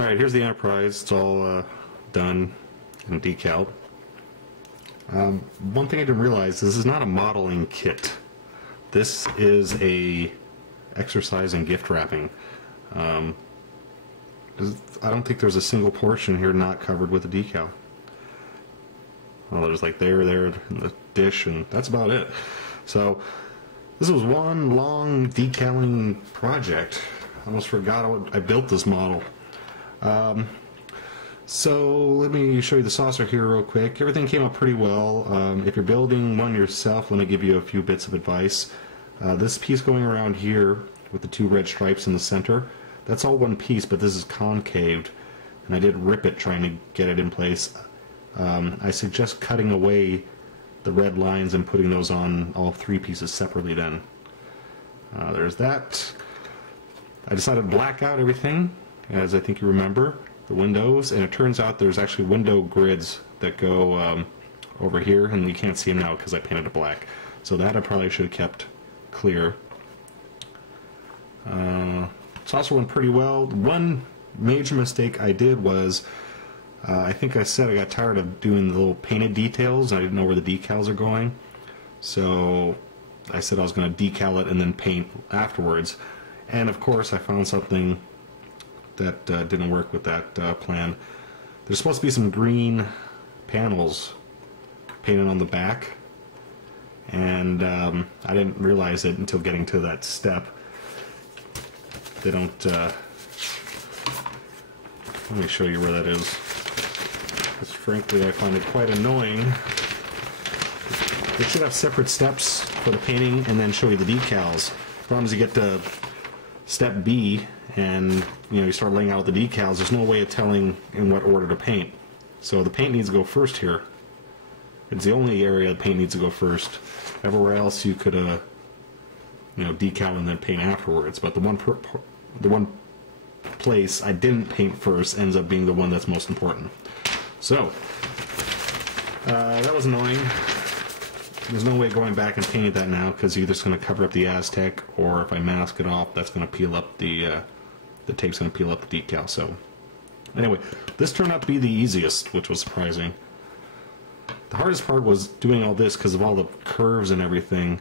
Alright, here's the Enterprise. It's all done and decaled. One thing I didn't realize, this is not a modeling kit. This is a exercise in gift wrapping. I don't think there's a single portion here not covered with a decal. Well, there's like there, in the dish, and that's about it. So this was one long decaling project. I almost forgot I built this model. So let me show you the saucer here real quick. Everything came out pretty well. If you're building one yourself, let me give you a few bits of advice. This piece going around here with the two red stripes in the center, that's all one piece, but this is concaved, and I did rip it trying to get it in place. I suggest cutting away the red lines and putting those on all three pieces separately then. There's that. I decided to black out everything, as I think you remember, the windows, and it turns out there's actually window grids that go over here, and you can't see them now because I painted it black. So that I probably should have kept clear. Saucer went pretty well. One major mistake I did was, I think I said I got tired of doing the little painted details. I didn't know where the decals are going. So I said I was going to decal it and then paint afterwards. And of course I found something that didn't work with that plan. There's supposed to be some green panels painted on the back, and I didn't realize it until getting to that step. They don't, let me show you where that is, because frankly I find it quite annoying. They should have separate steps for the painting and then show you the decals. The problem is you get to step B and you start laying out the decals. There's no way of telling in what order to paint. So the paint needs to go first here. It's the only area the paint needs to go first. Everywhere else you could decal and then paint afterwards. But the one place I didn't paint first ends up being the one that's most important. So that was annoying. There's no way of going back and painting that now, because either it's going to cover up the Aztec, or if I mask it off, that's going to peel up the tape's going to peel up the decal. So anyway, this turned out to be the easiest, which was surprising. The hardest part was doing all this because of all the curves and everything.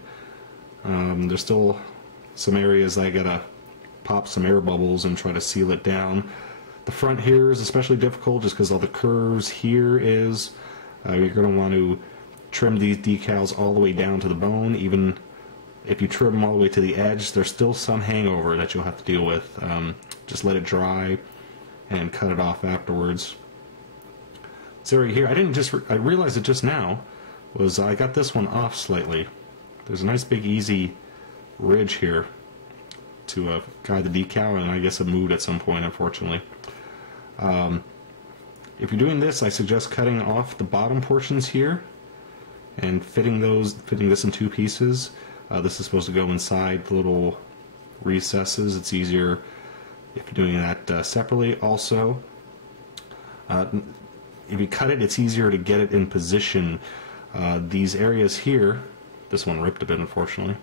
There's still some areas I gotta pop some air bubbles and try to seal it down. The front here is especially difficult just because all the curves here is. You're going to want to trim these decals all the way down to the bone. Even if you trim them all the way to the edge, there's still some hangover that you'll have to deal with. Just let it dry and cut it off afterwards. So right here, I realized it just now, was I got this one off slightly. There's a nice big easy ridge here to guide the decal, and I guess it moved at some point, unfortunately. If you're doing this, I suggest cutting off the bottom portions here and fitting this in two pieces. This is supposed to go inside the little recesses. It's easier if you're doing that separately. Also, if you cut it, it's easier to get it in position. These areas here, this one ripped a bit unfortunately,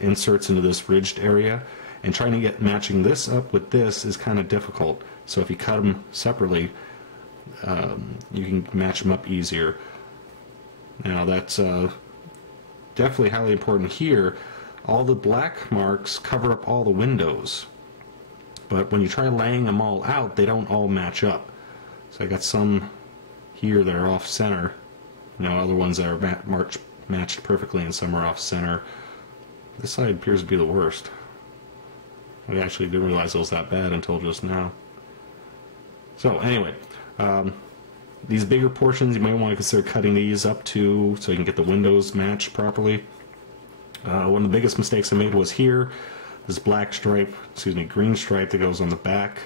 inserts into this ridged area, and trying to get matching this up with this is kind of difficult. So if you cut them separately, you can match them up easier. Now that's definitely highly important here. All the black marks cover up all the windows, but when you try laying them all out, they don't all match up. So I got some here that are off center, other ones that are matched perfectly, and some are off center. This side appears to be the worst. I actually didn't realize it was that bad until just now. So anyway, these bigger portions, you might want to consider cutting these up too, so you can get the windows matched properly. One of the biggest mistakes I made was here, this green stripe that goes on the back.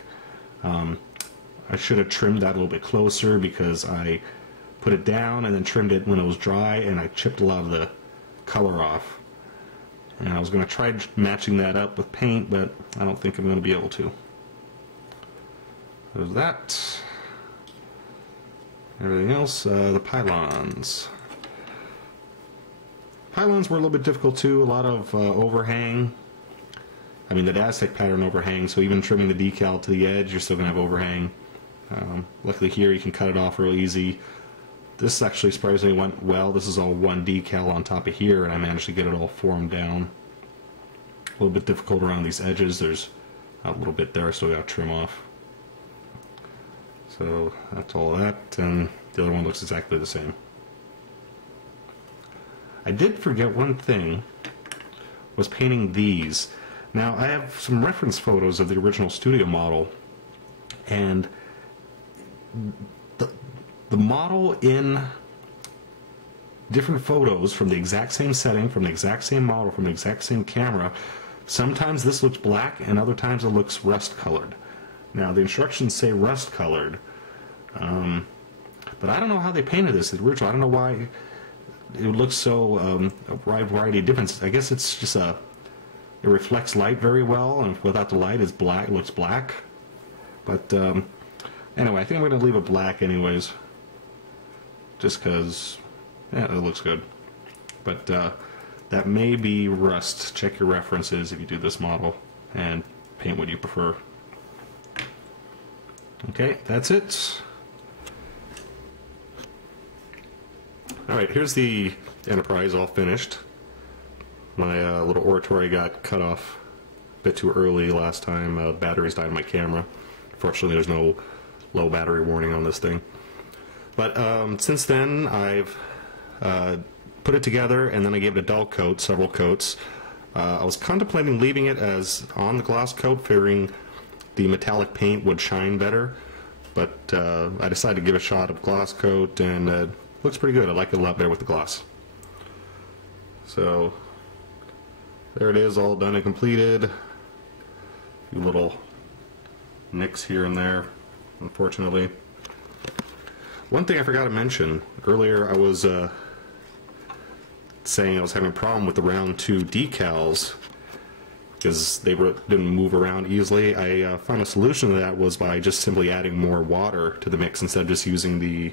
I should have trimmed that a little bit closer, because I put it down and then trimmed it when it was dry, and I chipped a lot of the color off. And I was going to try matching that up with paint, but I don't think I'm going to be able to. There's that. Everything else, the pylons. Pylons were a little bit difficult too, a lot of overhang. I mean, the Aztec pattern overhangs, so even trimming the decal to the edge, you're still going to have overhang. Luckily here you can cut it off real easy. This actually surprisingly went well. This is all one decal on top of here, and I managed to get it all formed down. A little bit difficult around these edges. There's a little bit there I still got to trim off. So that's all of that, and the other one looks exactly the same. I did forget one thing, was painting these. Now I have some reference photos of the original studio model, and the model in different photos from the exact same setting, from the exact same model, from the exact same camera, sometimes this looks black and other times it looks rust colored. Now the instructions say rust colored, but I don't know how they painted this, the original. I don't know why it looks so a wide variety of differences. I guess it's just it reflects light very well, and without the light it's black, it looks black. But anyway, I think I'm going to leave it black anyways, just because, yeah, it looks good. But that may be rust. Check your references if you do this model and paint what you prefer. Okay, that's it. Alright, here's the Enterprise all finished. My little oratory got cut off a bit too early last time. Batteries died on my camera. Fortunately, there's no low battery warning on this thing. But since then, I've put it together, and then I gave it a dull coat, several coats. I was contemplating leaving it as on the gloss coat, figuring the metallic paint would shine better, but I decided to give it a shot of gloss coat, and looks pretty good. I like it a lot better with the gloss. So there it is, all done and completed. A few little nicks here and there, unfortunately. One thing I forgot to mention earlier, I was saying I was having a problem with the round 2 decals because they didn't move around easily. I found a solution to that was by just simply adding more water to the mix instead of just using the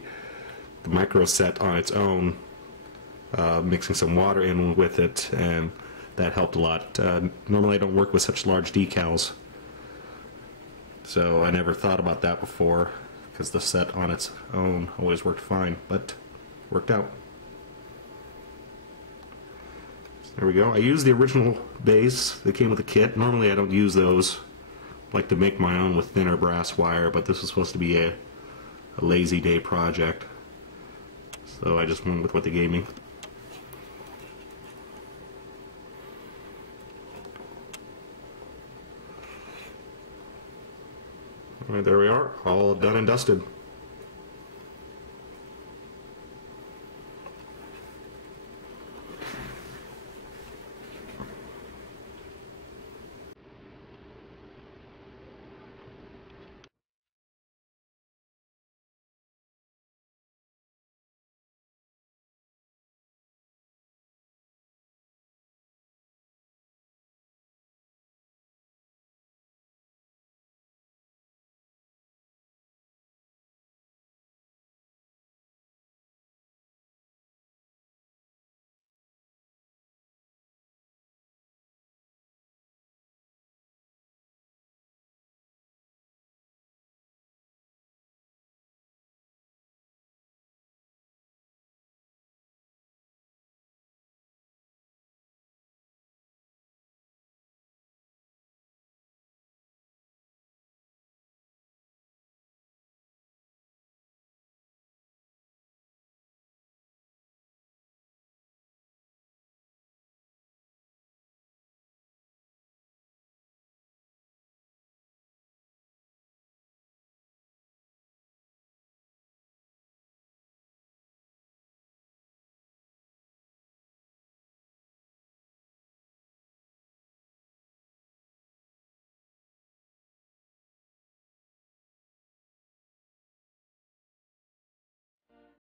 micro set on its own, mixing some water in with it, and that helped a lot. Normally I don't work with such large decals, so I never thought about that before, because the set on its own always worked fine, but worked out. There we go. I used the original base that came with the kit. Normally I don't use those. I like to make my own with thinner brass wire, but this was supposed to be a lazy day project, so I just went with what they gave me. Alright, there we are, all done and dusted.